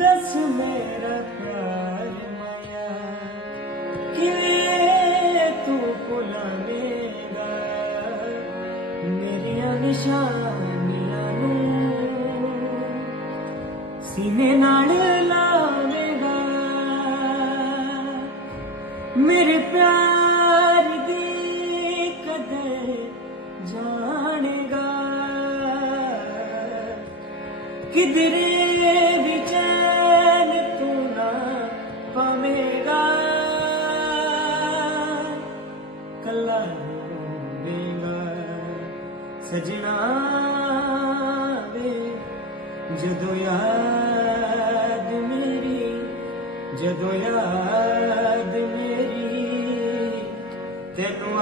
दस मेरा प्यार माया किवे तू भुलावेगा मेरिया निशानियां नू सीने नाल लावेगा मेरे प्यार दी कदर जानेगा किधरे भी चैन तू ना पावेगा कला होवेगा सजना वे जदों याद मेरी जदों याद मेरी तेनू